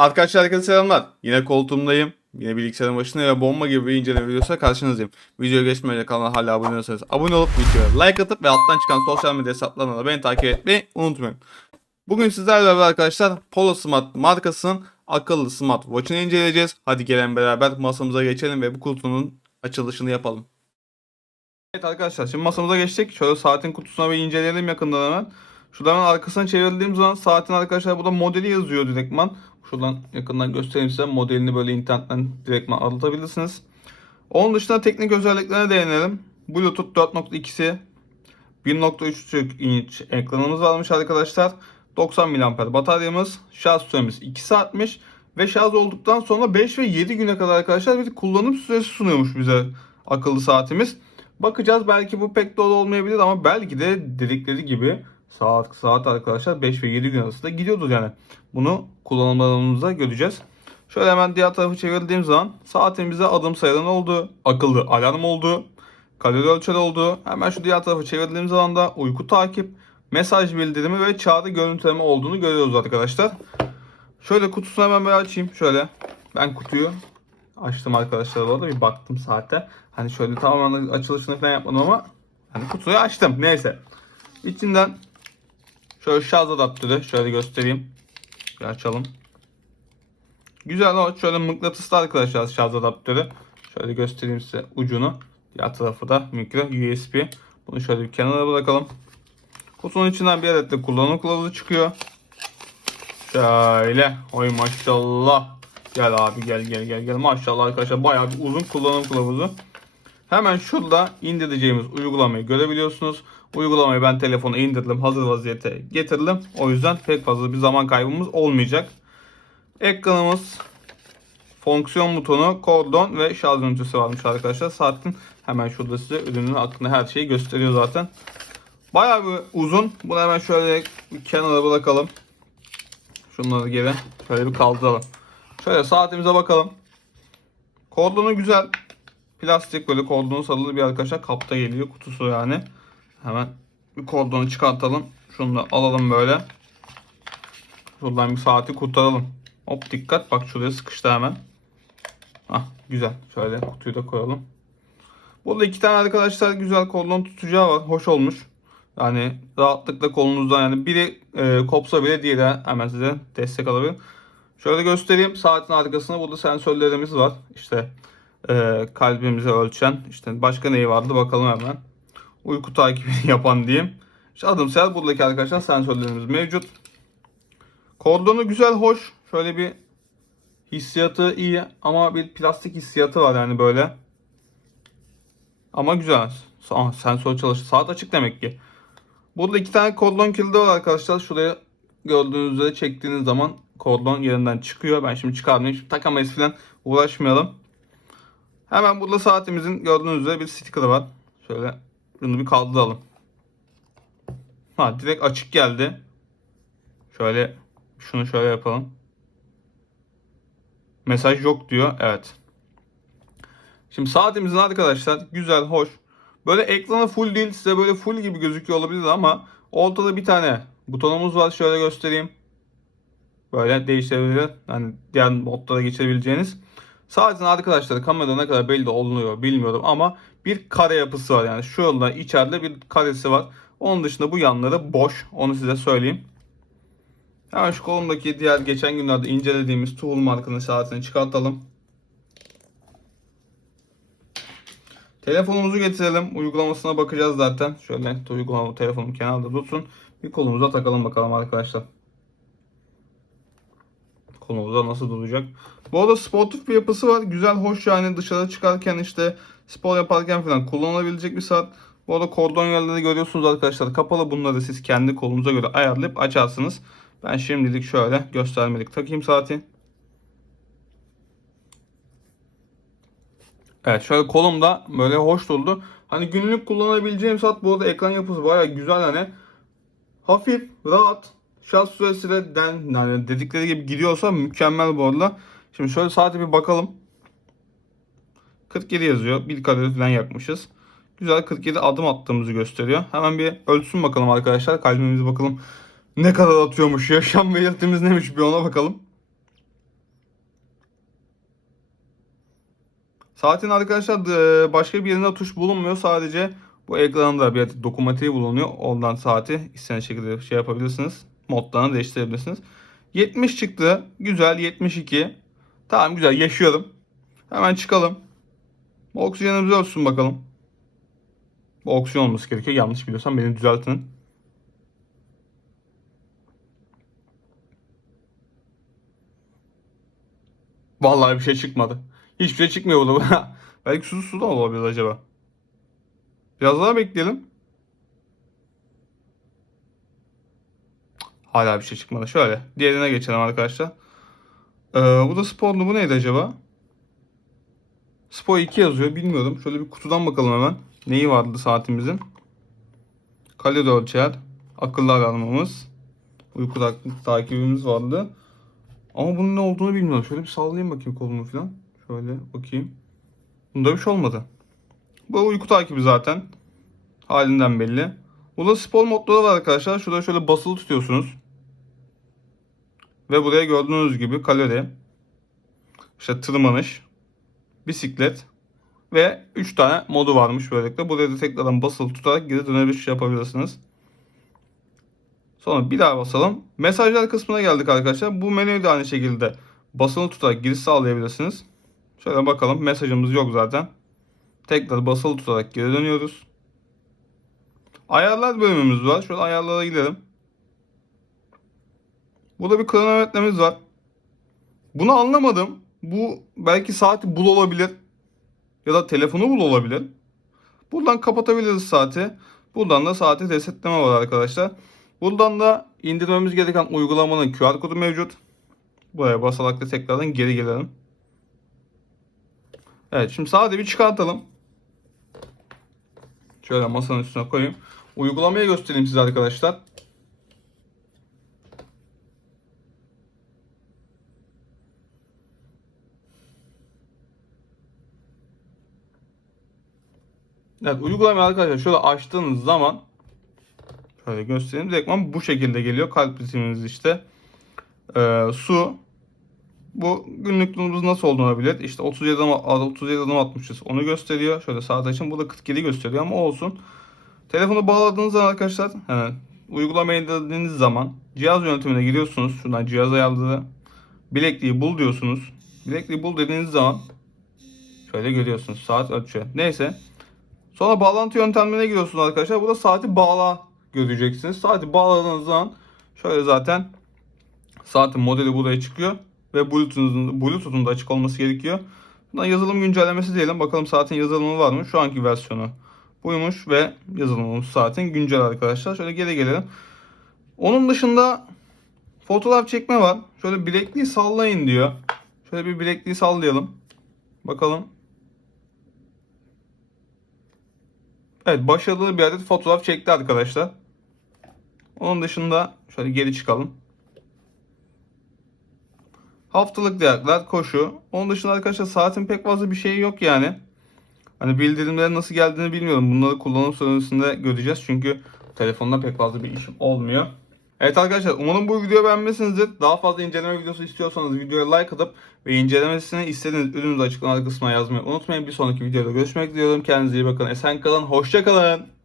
Arkadaşlar herkese selamlar. Yine koltuğumdayım. Yine bilgisayarın başında ve bomba gibi bir inceleme videosu karşınızdayım. Videoya geçmeden kanala hala abone olursanız abone olup videoya like atıp ve alttan çıkan sosyal medya hesaplarına da beni takip etmeyi unutmayın. Bugün sizlerle beraber arkadaşlar Polo Smart markasının akıllı smart watch'ını inceleyeceğiz. Hadi gelin beraber masamıza geçelim ve bu kutunun açılışını yapalım. Evet arkadaşlar şimdi masamıza geçtik. Şöyle saatin kutusuna bir inceleyelim yakından hemen. Şuradan hemen arkasını çevirdiğim zaman saatin arkadaşlar burada modeli yazıyor direktman. Şuradan yakından göstereyim size. Modelini böyle internetten direktman alabilirsiniz. Onun dışında teknik özelliklerine değinelim. Bluetooth 4.2'si 1.3 inç ekranımız varmış arkadaşlar. 90 mAh bataryamız. Şarj süremiz 2 saatmiş. Ve şarj olduktan sonra 5 ve 7 güne kadar arkadaşlar bir kullanım süresi sunuyormuş bize akıllı saatimiz. Bakacağız belki bu pek doğru olmayabilir ama belki de dedikleri gibi saat saat arkadaşlar 5 ve 7 gün arasında gidiyordur yani. Bunu kullanımlarımızda göreceğiz. Şöyle hemen diğer tarafı çevirdiğim zaman saatimizde adım sayılan oldu, akıllı alarm oldu, kalori ölçer oldu. Hemen şu diğer tarafı çevirdiğim zaman da uyku takip, mesaj bildirimi ve çağrı görüntüleme olduğunu görüyoruz arkadaşlar. Şöyle kutusunu hemen bir açayım. Şöyle ben kutuyu açtım arkadaşlar bu arada bir baktım saate. Hani şöyle tamamen açılışını falan yapmadım ama hani kutuyu açtım. Neyse. İçinden şöyle şarj adaptörü şöyle göstereyim. Bir açalım. Güzel o şöyle mıknatıslı arkadaşlar şarj adaptörü. Şöyle göstereyim size ucunu. Diğer tarafı da mikro USB. Bunu şöyle bir kenara bırakalım. Kutunun içinden bir adet de kullanım kılavuzu çıkıyor. Şöyle. Oy maşallah. Gel abi gel gel gel gel. Maşallah arkadaşlar bayağı bir uzun kullanım kılavuzu. Hemen şurada indireceğimiz uygulamayı görebiliyorsunuz. Uygulamayı ben telefona indirdim. Hazır vaziyete getirdim. O yüzden pek fazla bir zaman kaybımız olmayacak. Ekranımız, fonksiyon butonu, kordon ve şarj ünitesi varmış arkadaşlar. Saatin hemen şurada size ürünün hakkında her şeyi gösteriyor zaten. Bayağı bir uzun. Bunu hemen şöyle kenara bırakalım. Şunları geri şöyle bir kaldıralım. Şöyle saatimize bakalım. Kordonu güzel. Plastik böyle kordonu sarılı bir arkadaşlar kapta geliyor kutusu yani. Hemen bir kordonu çıkartalım. Şunu da alalım böyle. Şuradan bir saati kurtaralım. Hop dikkat bak şuraya sıkıştı hemen. Hah güzel. Şöyle kutuyu da koyalım. Burada iki tane arkadaşlar güzel kordon tutacağı var. Hoş olmuş. Yani rahatlıkla kolunuzdan yani biri e, kopsa bile diğeri hemen size destek alabilir. Şöyle göstereyim. Saatin arkasında burada sensörlerimiz var. İşte e, kalbimizi ölçen. işte başka neyi vardı bakalım hemen. Uyku takibini yapan diyeyim. İşte adım sayar buradaki arkadaşlar sensörlerimiz mevcut. Kordonu güzel, hoş. Şöyle bir hissiyatı iyi ama bir plastik hissiyatı var yani böyle. Ama güzel. Aa, sensör çalıştı. Saat açık demek ki. Burada iki tane kordon kilidi var arkadaşlar. Şuraya gördüğünüz üzere çektiğiniz zaman kordon yerinden çıkıyor. Ben şimdi çıkarmayayım. Şimdi takamayız falan uğraşmayalım. Hemen burada saatimizin gördüğünüz üzere bir sticker var. Şöyle bunu bir kaldıralım. Ha direkt açık geldi. Şöyle şunu şöyle yapalım. Mesaj yok diyor. Evet. Şimdi saatimizin arkadaşlar güzel, hoş. Böyle ekranı full değil size böyle full gibi gözüküyor olabilir ama ortada bir tane butonumuz var. Şöyle göstereyim. Böyle değiştirebilir. Yani diğer modlara geçebileceğiniz. Saatin arkadaşlar kamerada ne kadar belli olunuyor bilmiyorum ama bir kare yapısı var. Yani şu yolda içeride bir karesi var. Onun dışında bu yanları boş. Onu size söyleyeyim. Hemen şu kolumdaki diğer geçen günlerde incelediğimiz Tool markanın saatini çıkartalım. Telefonumuzu getirelim. Uygulamasına bakacağız zaten. Şöyle uygulama telefonum kenarda dursun. Bir kolumuza takalım bakalım arkadaşlar. Kolumuzda nasıl duracak. Bu arada sportif bir yapısı var. Güzel, hoş yani dışarı çıkarken işte spor yaparken falan kullanılabilecek bir saat. Bu arada kordon yerleri görüyorsunuz arkadaşlar. Kapalı bunları siz kendi kolunuza göre ayarlayıp açarsınız. Ben şimdilik şöyle göstermelik takayım saati. Evet şöyle kolumda böyle hoş durdu. Hani günlük kullanabileceğim saat bu arada ekran yapısı baya güzel hani. Hafif, rahat. Şarj süresi de den, yani dedikleri gibi gidiyorsa mükemmel bu arada. Şimdi şöyle saate bir bakalım. 47 yazıyor. 1 kalori falan yakmışız. Güzel 47 adım attığımızı gösteriyor. Hemen bir ölçsün bakalım arkadaşlar. Kalbimize bakalım ne kadar atıyormuş. Yaşam belirtimiz neymiş bir ona bakalım. Saatin arkadaşlar e, başka bir yerinde tuş bulunmuyor. Sadece bu ekranda bir dokunmatiği bulunuyor. Ondan saati istediğiniz şekilde şey yapabilirsiniz. Modlarını değiştirebilirsiniz. 70 çıktı. Güzel 72. Tamam güzel yaşıyorum. Hemen çıkalım. Bu oksijenimizi ölçsün bakalım. Oksijen olması gerekiyor. Yanlış biliyorsam beni düzeltin. Vallahi bir şey çıkmadı. Hiçbir şey çıkmıyor burada. Belki su su da olabilir acaba. Biraz daha bekleyelim. Hala bir şey çıkmadı. Şöyle. Diğerine geçelim arkadaşlar. Ee, bu da sporlu. Bu neydi acaba? Spor 2 yazıyor. Bilmiyorum. Şöyle bir kutudan bakalım hemen. Neyi vardı saatimizin? Kalori ölçer. Akıllı alarmımız. Uyku tak- takibimiz vardı. Ama bunun ne olduğunu bilmiyorum. Şöyle bir sallayayım bakayım kolumu falan. Şöyle bakayım. Bunda bir şey olmadı. Bu uyku takibi zaten. Halinden belli. Burada spor modları var arkadaşlar. Şurada şöyle basılı tutuyorsunuz. Ve buraya gördüğünüz gibi kalori, işte tırmanış, bisiklet ve 3 tane modu varmış böylelikle. Buraya da tekrardan basılı tutarak geri dönebilir yapabilirsiniz. Sonra bir daha basalım. Mesajlar kısmına geldik arkadaşlar. Bu menüyü de aynı şekilde basılı tutarak giriş sağlayabilirsiniz. Şöyle bakalım. Mesajımız yok zaten. Tekrar basılı tutarak geri dönüyoruz. Ayarlar bölümümüz var. Şöyle ayarlara gidelim. Burada bir kronometremiz var. Bunu anlamadım. Bu belki saati bul olabilir. Ya da telefonu bul olabilir. Buradan kapatabiliriz saati. Buradan da saati resetleme var arkadaşlar. Buradan da indirmemiz gereken uygulamanın QR kodu mevcut. Buraya basarak da tekrardan geri gelelim. Evet şimdi saati bir çıkartalım. Şöyle masanın üstüne koyayım. Uygulamayı göstereyim size arkadaşlar. Evet uygulamayı arkadaşlar şöyle açtığınız zaman şöyle göstereyim. Direktman bu şekilde geliyor. Kalp ritmimiz işte. Ee, su. Bu günlük durumumuz nasıl olduğunu bilir. İşte 37 adım, 37 adım atmışız. Onu gösteriyor. Şöyle saat açın. Burada 47 gösteriyor ama olsun. Telefonu bağladığınız zaman arkadaşlar yani uygulamayı indirdiğiniz zaman cihaz yönetimine giriyorsunuz. Şuradan cihaz ayarları. Bilekliği bul diyorsunuz. Bilekliği bul dediğiniz zaman şöyle görüyorsunuz. Saat ölçüyor. Neyse. Sonra bağlantı yöntemlerine giriyorsunuz arkadaşlar. Burada saati bağla göreceksiniz. Saati bağladığınız zaman şöyle zaten saatin modeli buraya çıkıyor. Ve Bluetooth'un Bluetooth'un da açık olması gerekiyor. Buna yazılım güncellemesi diyelim. Bakalım saatin yazılımı var mı? Şu anki versiyonu buymuş ve yazılımımız saatin güncel arkadaşlar. Şöyle geri gelelim. Onun dışında fotoğraf çekme var. Şöyle bilekliği sallayın diyor. Şöyle bir bilekliği sallayalım. Bakalım. Evet başarılı bir adet fotoğraf çekti arkadaşlar. Onun dışında şöyle geri çıkalım. Haftalık değerler, koşu. Onun dışında arkadaşlar saatin pek fazla bir şeyi yok yani. Hani bildirimlerin nasıl geldiğini bilmiyorum. Bunları kullanım süresinde göreceğiz. Çünkü telefonda pek fazla bir işim olmuyor. Evet arkadaşlar umarım bu videoyu beğenmişsinizdir. Daha fazla inceleme videosu istiyorsanız videoya like atıp ve incelemesini istediğiniz ürünü de açıklama kısmına yazmayı unutmayın. Bir sonraki videoda görüşmek diyorum. Kendinize iyi bakın. Esen kalın. Hoşça kalın.